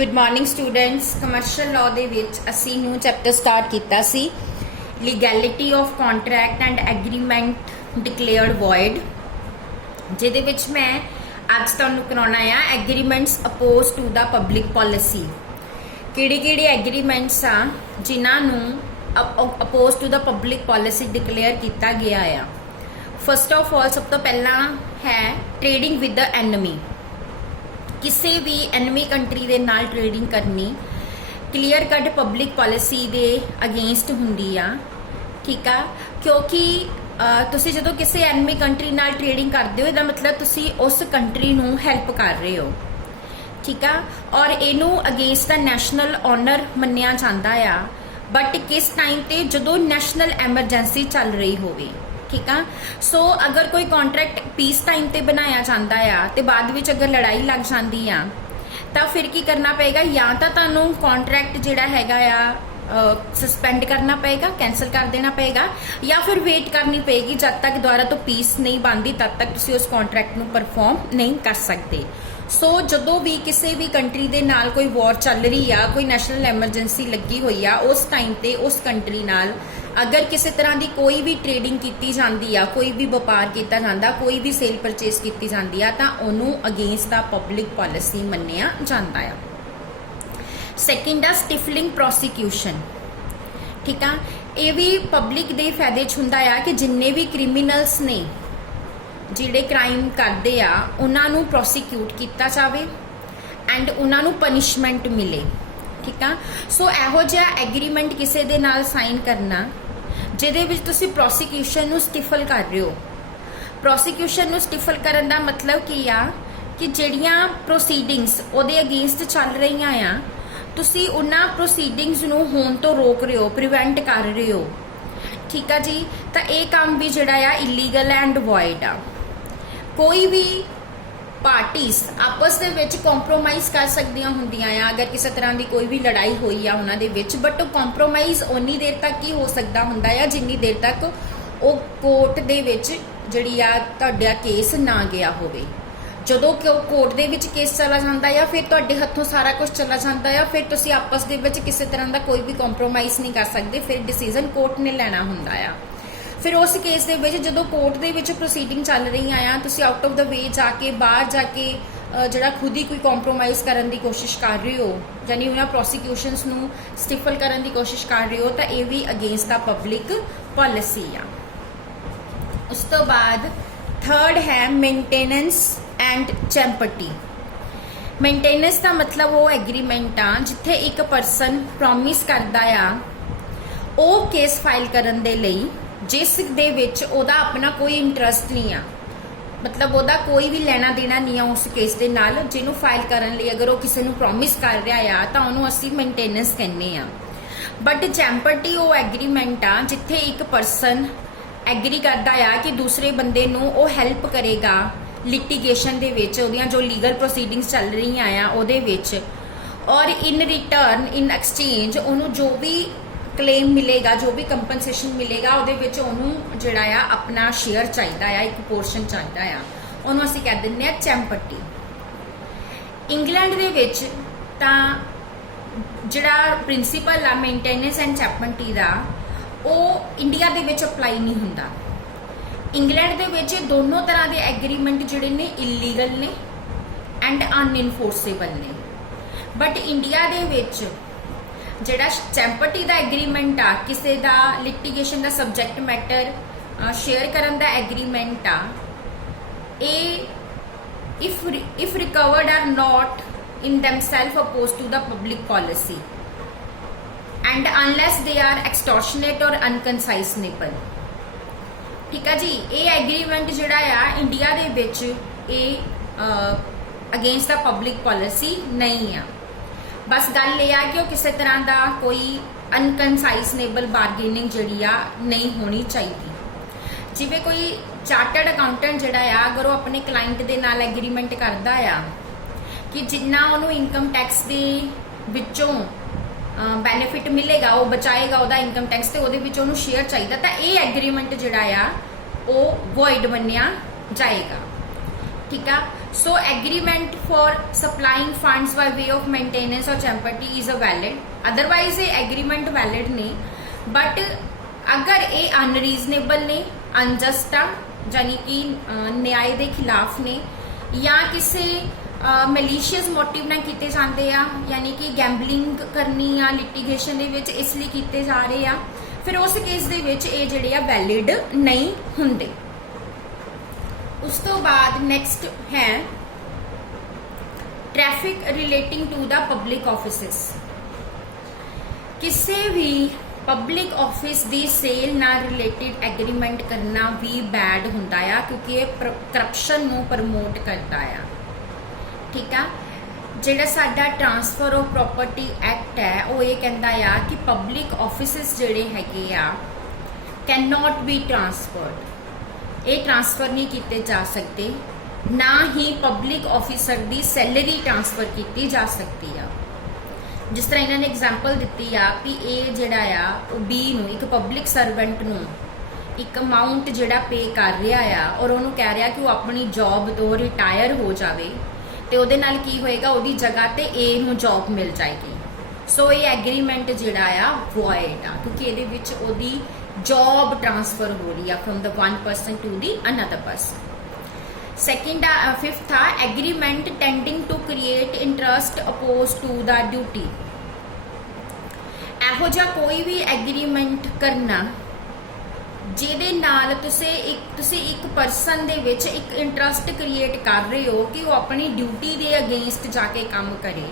Good morning students. Commercial law दे विच असी न्यू चैप्टर स्टार्ट किया सी legality of contract and agreement declared void, जिहदे विच मैं अज तुहानूं कराउणा आ agreements opposed to the public policy. किहड़े एग्रीमेंट्स आ जिन्हां नूं opposed to the public policy declare किया गया आ। फस्ट ऑफ ऑल सब तो पहला है ट्रेडिंग विद द एनमी। किसी भी एनमी कंट्री दे नाल ट्रेडिंग करनी क्लीयर कट पब्लिक पॉलिसी दे अगेंस्ट हुंदी आ, ठीक आ। क्योंकि तुसी जदों किसी एनमी कंट्री नाल ट्रेडिंग करदे हो इहदा मतलब तुसी उस कंट्री नूं हेल्प कर रहे हो, ठीक आ। और इनू अगेंस्ट द नैशनल ऑनर मन्निया जांदा आ, बट किस टाइम ते जदों नैशनल एमरजेंसी चल रही होवे, ठीक आ। सो अगर कोई कॉन्ट्रैक्ट पीस टाइम ते बनाया जाता है तो बाद विच अगर लड़ाई लग जाती आ तो फिर की करना पेगा, या तो तुहानूं कॉन्ट्रैक्ट जिहड़ा हैगा आ सस्पेंड करना पेगा, कैंसल कर देना पेगा, या फिर वेट करनी पेगी जब तक दोबारा तो पीस नहीं बनती तब तक तुसीं उस कॉन्ट्रैक्ट नूं परफॉर्म नहीं कर सकते। सो जदों भी किसी भी कंट्री दे नाल कोई वॉर चल रही आ, कोई नैशनल एमरजेंसी लगी हुई आ, उस टाइम ते उस कंट्री नाल अगर किसी तरह की कोई भी ट्रेडिंग की जाती है, कोई भी व्यापार किया जाता, कोई भी सेल परचेज की जाती है, तो उन्होंने अगेंस्ट द पब्लिक पॉलिसी मन्निया जाता है। सैकेंड आ स्टिफलिंग प्रोसीक्यूशन, ठीक है। ये भी पब्लिक के फायदे हुंदा है कि जिन्ने भी क्रिमिनल्स ने जिहड़े क्राइम करते आ उन्होंने प्रोसीक्यूट किया जाए एंड उन्होंने पनिशमेंट मिले, ठीक है। सो इहो जिहा एग्रीमेंट किसी दे नाल साइन करना जिहदे विच तुसीं प्रोसीक्यूशन नूं स्टिफल कर रहे हो। प्रोसीक्यूशन नूं स्टिफल करन दा मतलब की आ कि जिहड़ियां प्रोसीडिंग्स उहदे अगेंस्ट चल रहीआं आ तुसीं उन्हां प्रोसीडिंग्स नूं होण तो रोक रहे हो, प्रिवेंट कर रहे हो, ठीक है जी। तो ये काम भी जिहड़ा आ इलीगल एंड वॉइड आ। कोई भी पार्टीज आपस दे विच कॉम्प्रोमाइज कर सकदियां हुंदियां आ अगर किसी तरह की कोई भी लड़ाई हुई आ उन्हां दे विच, बट कॉम्प्रोमाइज उन्नी देर तक ही हो सकता हुंदा आ जिन्नी देर तक वो कोर्ट दे विच जिहड़ी आ तुहाडा केस ना गया होवे। जदों कोर्ट दे विच केस चला जांदा या फिर तुहाडे हत्थों सारा कुछ चला जांदा या फिर तुसीं आपस दे विच किसी तरह का कोई भी कॉम्प्रोमाइज नहीं कर सकते, फिर डिसीजन कोर्ट ने लेना हुंदा आ। फिर उस केस दे विच जदों कोर्ट दे विच प्रोसीडिंग चल रही आ तुसीं आउट ऑफ द वे जाके बाहर जाके जिहड़ा खुद ही कोई कॉम्प्रोमाइज़ करन दी कोशिश कर रहे हो, यानी उन्हां प्रोसीक्यूशनस नूं स्टिफल करन दी कोशिश कर रहे हो, तो ये भी अगेंस्ट द पब्लिक पॉलिसी आ। उस तो बाद थर्ड है मेनटेनेंस एंड चैंपटी। मेनटेनेंस का मतलब वो एग्रीमेंट आ जिथे एक परसन प्रॉमिस करदा आ वो केस फाइल करन दे लई जिस दे विच ओदा अपना कोई इंटरस्ट नहीं आ, मतलब ओदा कोई भी लेना देना नहीं आ उस केस दे नाल जिन्हों फाइल करन लई अगर वो किसी नूं प्रॉमिस कर रहा आ तो उन्होंने असीं मेनटेनेंस कहने आ। बट चैंपटी वो एग्रीमेंट आ जिथे एक परसन एग्री करदा आ कि दूसरे बंदे नूं वो हेल्प करेगा लिटिगेशन दे विच, ओदियां जो लीगल प्रोसीडिंग्स चल रही आ ओदे विच, और इन रिटर्न इन एक्सचेंज उन्होंने जो भी क्लेम मिलेगा, जो भी कंपनसेशन मिलेगा ਉਹਦੇ ਵਿੱਚ ਉਹਨੂੰ ਜਿਹੜਾ ਆ ਆਪਣਾ ਸ਼ੇਅਰ ਚਾਹੀਦਾ ਆ, ਇੱਕ ਪੋਰਸ਼ਨ ਚਾਹੀਦਾ ਆ, ਉਹਨੂੰ ਅਸੀਂ ਕਹਿ ਦਿੰਦੇ ਆ ਚੈਂਪਟੀ। ਇੰਗਲੈਂਡ ਦੇ ਵਿੱਚ ਤਾਂ ਜਿਹੜਾ ਪ੍ਰਿੰਸੀਪਲ ਆ ਮੇਨਟੇਨੈਂਸ ਐਂਡ ਚੈਂਪਟੀ ਦਾ ਉਹ ਇੰਡੀਆ ਦੇ ਵਿੱਚ ਅਪਲਾਈ ਨਹੀਂ ਹੁੰਦਾ। ਇੰਗਲੈਂਡ ਦੇ ਵਿੱਚ ਦੋਨੋਂ ਤਰ੍ਹਾਂ ਦੇ ਐਗਰੀਮੈਂਟ ਜਿਹੜੇ ਨੇ ਇਲੀਗਲ ਨੇ ਐਂਡ ਅਨਇਨਫੋਰਸੇਬਲ ਨੇ, बट इंडिया दे विच जिहड़ा चैंपटी दा एग्रीमेंट आ किसी दा लिटिगेशन दा सबजैक्ट मैटर शेयर करन दा एग्रीमेंट आ, if recovered or not in themselves opposed to the public policy and unless they are extortionate or unconcizable, ठीक है जी। ये एग्रीमेंट जिहड़ा आ इंडिया दे विच ये अगेंस्ट द पब्लिक पॉलिसी नहीं आ। बस गल ये आ कि किसी तरह का कोई अनकनसाइजनेबल बारगेनिंग जिहड़ी आ नहीं होनी चाहिए। जिवें कोई चार्टर्ड अकाउंटेंट जिहड़ा आ अगर वो अपने क्लाइंट दे नाल एग्रीमेंट करदा आ कि जिन्ना उन्होंने इनकम टैक्स दे विचों बेनिफिट मिलेगा वो बचाएगा उहदा इनकम टैक्स ते उहदे विच उहनूं शेयर चाहिए, तो ये एग्रीमेंट जिहड़ा आ वो वॉइड मन्निया जाएगा, ठीक है। So agreement for supplying funds by way of maintenance or champati is a valid, otherwise ये agreement valid नहीं, but अगर ये unreasonable ने, unjust आ, यानी कि न्याय दे खिलाफ ने, या किसी malicious motive ना कीते जाते आ, यानी कि gambling करनी या litigation दे विच इसलिए कीते जा रहे आ, फिर उस केस दे विच ये जिहड़े आ valid नहीं हुंदे। उस तो बाद नेक्स्ट है traffic relating to the public offices. किसी भी पब्लिक ऑफिस दी सेल नाल रिलेटेड एग्रीमेंट करना भी बैड हुंदा आ, क्योंकि ये करप्शन नूं प्रमोट करता है। ठीक है, जिहड़ा साडा ट्रांसफर ऑफ प्रॉपर्टी एक्ट है वो ये कहता आ कि पब्लिक ऑफिसेस जिहड़े हैगे आ कैन नॉट बी ट्रांसफर्ड, ये ट्रांसफर नहीं किए जा सकते, ना ही पब्लिक ऑफिसर की सैलरी ट्रांसफर की जा सकती है। जिस तरह इन्होंने एग्जाम्पल दी आ कि ये जोड़ा आ बी नूं एक पब्लिक सर्वेंट नूं एक अमाउंट जोड़ा पे कर रहा आ और उन्होंने कह रहा कि वो अपनी जॉब तो रिटायर हो जाए तो वो की होएगा, वो जगह ते ए नूं जॉब मिल जाएगी। सो ये एग्रीमेंट जोड़ा आ वॉइड आ, क्योंकि ये जॉब ट्रांसफर हो रही है from the one person to the another person. Second fifth था agreement tending to create interest opposed to the duty. एहो जा कोई भी एग्रीमेंट करना जिहदे नाल तुसे एक पर्सन दे विच एक इंटरस्ट क्रिएट कर रहे हो कि वो अपनी ड्यूटी दे अगेंस्ट जाके काम करे,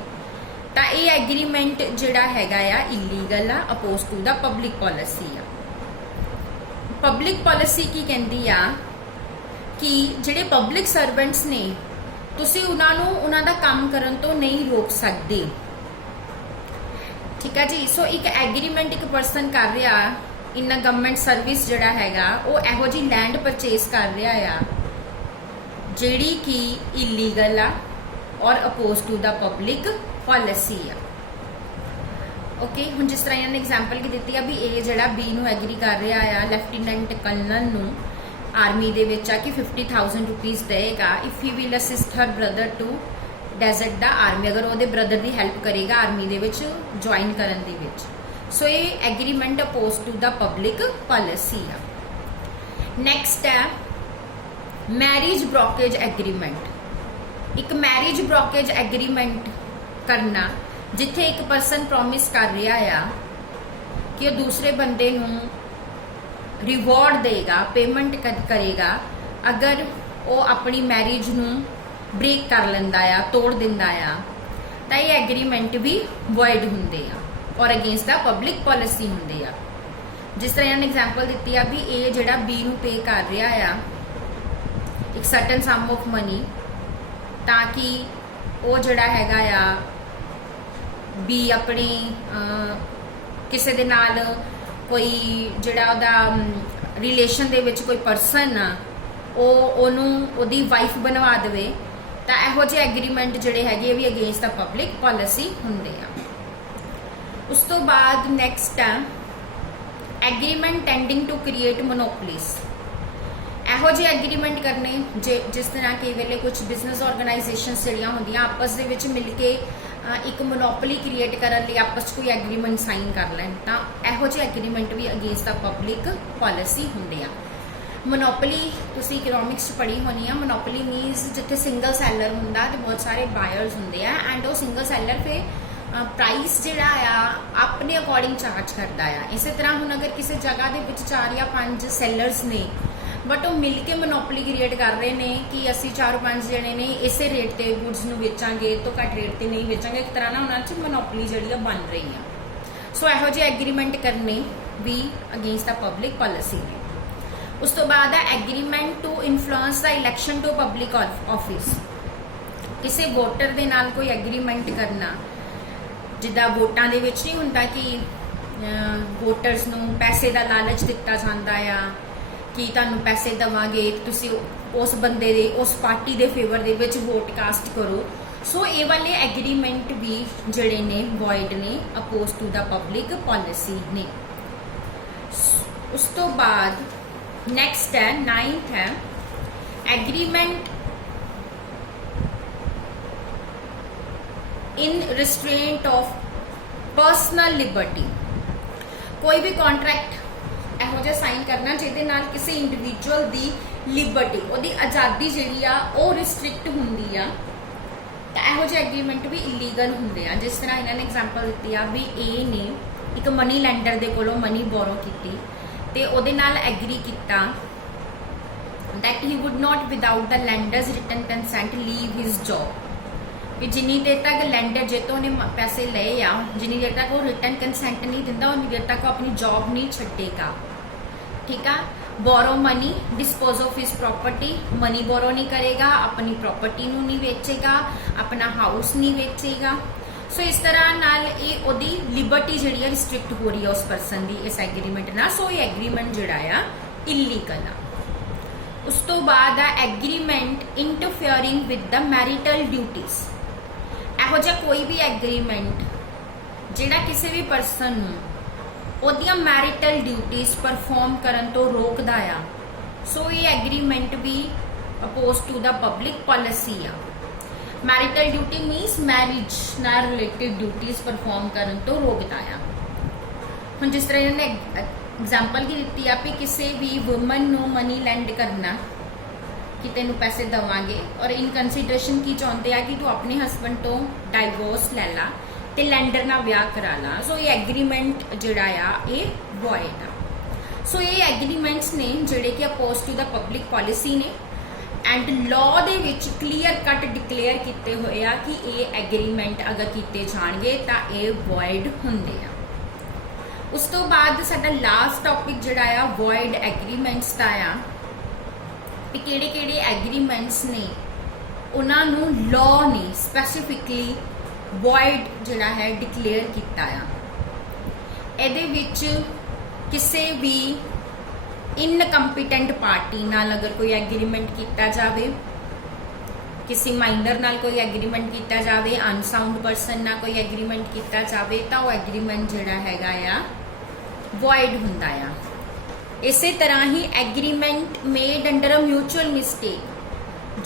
तो ये एग्रीमेंट जिहड़ा हैगा आ इलीगल आ, opposed to the public policy आ। पब्लिक पॉलिसी की कहती आ कि जिहड़े पब्लिक सर्वेंट्स ने तुसी उन्हां दा काम करन तो नहीं रोक सकते। ठीक है जी। सो एक एग्रीमेंट एक पर्सन कर रहा इन गवर्नमेंट सर्विस जिहड़ा हैगा वो इहो जी लैंड परचेज कर रहा आ जिहड़ी कि इलीगल आ और oppose to the public policy आ। ओके, हुण जिस तरह इन्होंने एग्जाम्पल की दी है भी ये जो बी नूं एग्री कर रहा है लैफ्टिनेंट कर्नल नूं आर्मी दे विच आ कि 50,000 रुपीज़ देगा if he will assist her brother to desert the army, अगर वो ब्रदर की हैल्प करेगा आर्मी दे विच ज्वाइन करन दे विच। सो ये agreement oppose to the public policy आ। नैक्सट है मैरिज ब्रोकेज एग्रीमेंट। एक मैरिज ब्रोकेज एग्रीमेंट करना जिथे एक पर्सन प्रॉमिस कर रहा है कि वो दूसरे बंदे नूं रिवॉर्ड देगा, पेमेंट करेगा अगर वो अपनी मैरिज नूं ब्रेक कर लेंदा आ, तोड़ दिंदा आ, तो ये एग्रीमेंट भी वॉइड हुंदे आ और अगेंस्ट द पब्लिक पॉलिसी हुंदे आ। जिस तरह इन्होंने एग्जाम्पल दी है भी ये जिहड़ा बी नूं पे कर रहा है एक सर्टन सम ऑफ मनी ताकि वो जिहड़ा हैगा आ भी अपनी किसी दे नाल कोई जिहड़ा उहदा रिलेशन दे विच कोई पर्सन आ ओदी वाइफ बनवा देवे, तो इहो जिहे एग्रीमेंट जिहड़े हैगे भी अगेंस्ट द पब्लिक पॉलिसी हुंदे आ। उस तो बाद नैक्सट है agreement tending to create monopolies. इहो जिहे एग्रीमेंट करने जिस तरह कई वेले कुछ बिजनेस ऑर्गेनाइजेशनस जिहड़ियां हुंदियां आपस दे विच मिल के एक मोनोपली क्रिएट करने लिए आपस कोई एग्रीमेंट साइन कर लैन, तो इहो जिहे एग्रीमेंट भी अगेंस्ट द पब्लिक पॉलिसी हुंदे आ। मोनोपली तुसी इकोनॉमिक्स पढ़ी होनी है। मोनोपली मीनस जिथे सिंगल सैलर हुंदा ते बहुत सारे बायर्स हुंदे आ एंड वो सिंगल सैलर फिर प्राइस जिहड़ा आ अपने अकॉर्डिंग चार्ज करता है। इस तरह हुण अगर किसी जगह के विच 4 या 5 सैलर्स ने बट वो मिल के मोनोपली क्रिएट कर रहे हैं कि असी 4-5 जने ने इस रेट से गुड्स नूं बेचांगे तो घट रेट से नहीं बेचांगे, एक तरह ना उन्होंने मोनोपली जी बन रही है। सो इहो जिहे एग्रीमेंट करने भी अगेंस्ट द पब्लिक पॉलिसी ने। उस तो बाद है agreement to influence the election to public office. किसी वोटर के नाल कोई एग्रीमेंट करना जिदा वोटां दे विच नहीं हुंदा कि वोटर्स नूं पैसे का लालच दिता जाता है कि तुहानूं पैसे देवांगे तुसीं उस बंदे दे उस पार्टी दे फेवर दे विच वोट कास्ट करो। सो ये वाले एग्रीमेंट भी जिहड़े ने वॉइड ने oppose to the public policy ने। उस तो बाद नैक्सट है 9th है agreement in restraint of personal liberty. कोई भी कॉन्ट्रैक्ट ਇਹੋ ਜਿਹਾ ਸਾਈਨ ਕਰਨਾ ਜਿਹਦੇ ਨਾਲ ਕਿਸੇ ਇੰਡੀਵਿਜੂਅਲ ਦੀ ਲਿਬਰਟੀ, ਉਹਦੀ ਆਜ਼ਾਦੀ ਜਿਹੜੀ ਆ ਉਹ ਰਿਸਟ੍ਰਿਕਟ ਹੁੰਦੀ ਆ, ਤਾਂ ਇਹੋ ਜਿਹੇ ਐਗਰੀਮੈਂਟ ਵੀ ਇਲੀਗਲ ਹੁੰਦੇ ਆ। ਜਿਸ ਤਰ੍ਹਾਂ ਇਹਨਾਂ ਨੇ ਐਗਜ਼ਾਮਪਲ ਦਿੱਤੀ ਆ ਵੀ ਏ ਨੇ ਇੱਕ ਮਨੀ ਲੈਂਡਰ ਦੇ ਕੋਲੋਂ ਮਨੀ ਬੋਰੋ ਕੀਤੀ ਤੇ ਉਹਦੇ ਨਾਲ ਐਗਰੀ ਕੀਤਾ that he would not without the lender's written consent leave his job, कि जिन्नी देर तक लैंडर जे तो उन्हें पैसे ले आ, जिन्नी देर तक वो रिटर्न कंसेंट नहीं दिंदा उन्नी देर तक वो अपनी जॉब नहीं छड्डेगा। ठीक है, borrow money dispose of his property, money borrow नहीं करेगा, अपनी प्रॉपर्टी नू नहीं बेचेगा, अपना हाउस नहीं बेचेगा। सो इस तरह नाल ये ओदी लिबर्टी जिहड़ी है रिस्ट्रिक्ट हो रही है उस पर्सन दी इस एग्रीमेंट नाल। सो ये एग्रीमेंट जिहड़ा आ इलीगल आ। उस तो बाद आ agreement interfering with the marital duties. ਇਹੋ ਜਿਹਾ ਕੋਈ ਵੀ ਐਗਰੀਮੈਂਟ ਜਿਹੜਾ ਕਿਸੇ ਵੀ ਪਰਸਨ ਨੂੰ ਉਹਦੀਆਂ ਮੈਰਿਟਲ ਡਿਊਟੀਜ਼ ਪਰਫਾਰਮ ਕਰਨ ਤੋਂ ਰੋਕਦਾ ਆ, ਸੋ ਇਹ ਐਗਰੀਮੈਂਟ ਵੀ oppose to the public policy ਆ। ਮੈਰਿਟਲ ਡਿਊਟੀ ਮੀਨਸ ਮੈਰਿਜ ਨਾਲ ਰਿਲੇਟਿਡ ਡਿਊਟੀਜ਼ ਪਰਫਾਰਮ ਕਰਨ ਤੋਂ ਰੋਕਦਾ ਆ। ਹੁਣ ਜਿਸ ਤਰ੍ਹਾਂ ਇਹਨਾਂ ਨੇ ਐਗਜ਼ਾਮਪਲ ਕੀ ਦਿੱਤੀ ਆ ਵੀ ਕਿਸੇ ਵੀ ਵੂਮਨ ਨੂੰ ਮਨੀ ਲੈਂਡ ਕਰਨਾ कि तेन पैसे देवांगे और इन कंसीडरेशन की चाहते हैं कि तू अपने हसबैंड तो डाइवोर्स ले ला ते लैंडर ना ब्याह करा ला। सो ये एग्रीमेंट जिहड़ा आ ये वॉइड आ। सो ये एग्रीमेंट्स ने जिहड़े कि opposed to the public policy ने एंड लॉ दे विच क्लीयर कट डिक्लेयर किए हुए आ कि ये एग्रीमेंट अगर किए जाणगे तां ये वॉइड हुंदे आ। उस तो बाद साडा लास्ट टॉपिक जिहड़ा आ वॉइड एग्रीमेंट्स दा आ भी किहड़े-किहड़े एग्रीमेंट्स ने उन्होंने लॉ ने स्पैसीफिकली वॉइड जिहड़ा है डिक्लेयर किया आ। इहदे विच किसी भी इनकंपीटेंट पार्टी नाल अगर कोई एग्रीमेंट किया जाए, किसी माइनर नाल कोई एग्रीमेंट किया जाए, अनसाउंड परसन नाल कोई एग्रीमेंट किया जाए तो वह एग्रीमेंट जिहड़ा हैगा आ वॉइड हुंदा आ। इसे तरह ही agreement made under a mutual mistake,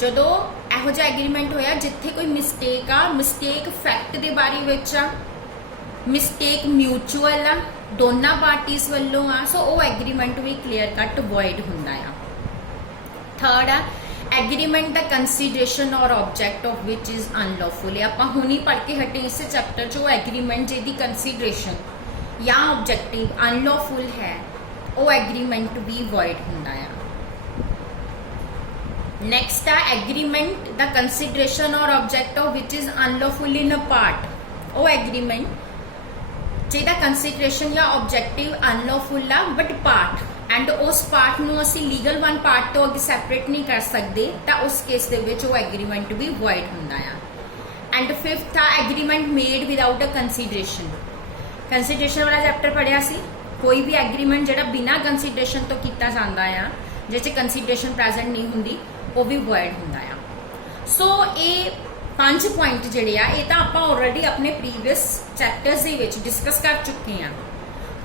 जदों इहो जिहा एग्रीमेंट होया जिथे कोई मिसटेक आ, मिसटेक फैक्ट दे बारे विच आ, मिसटेक म्यूचुअल आ, दोनों पार्टीज वालों आ, सो वो एग्रीमेंट भी क्लीयर कट वॉइड हुंदा आ। थर्ड आ एग्रीमेंट द कंसीडरेशन और object of which is unlawful. आपां हुणी पढ़ के हटे इस चैप्टर चो एग्रीमेंट जिहदी कंसीडरेशन या ऑब्जेक्टिव अनलॉफुल है वो एग्रीमेंट भी वॉइड हुंदा आ। नेक्स्ट आ एग्रीमेंट द कंसीडरेशन और object of which is unlawful in a part. वो एग्रीमेंट जिहदा कंसीडरेशन या ऑब्जेक्टिव अनलॉफुल आ बट पार्ट एंड उस पार्ट नूं असीं लीगल वन पार्ट तो अगे सैपरेट नहीं कर सकते, तो उस केस दे विच वो एग्रीमेंट भी वॉइड हुंदा आ। एंड फिफ्थ आ agreement made without a consideration. Consideration वाला चैप्टर पढ़िया सी, कोई भी एग्रीमेंट जिहड़ा बिना कंसीडरेशन तो किया जाता है, जिस कंसीडरेशन प्रेजेंट नहीं होंगी, वो भी वॉइड हुंदा आ। सो ये 5 पॉइंट जिहड़े आ ये तां आपां ऑलरेडी अपने प्रीवियस चैप्टर्स दे विच डिस्कस कर चुके हैं।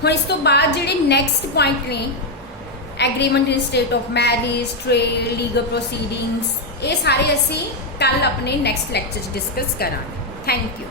हुण इस तो बाद जिहड़े नैक्सट पॉइंट ने agreement in state of marriage, trade, legal proceedings, ये सारे असीं कल अपने नैक्सट लैक्चर डिस्कस करांगे। Thank you.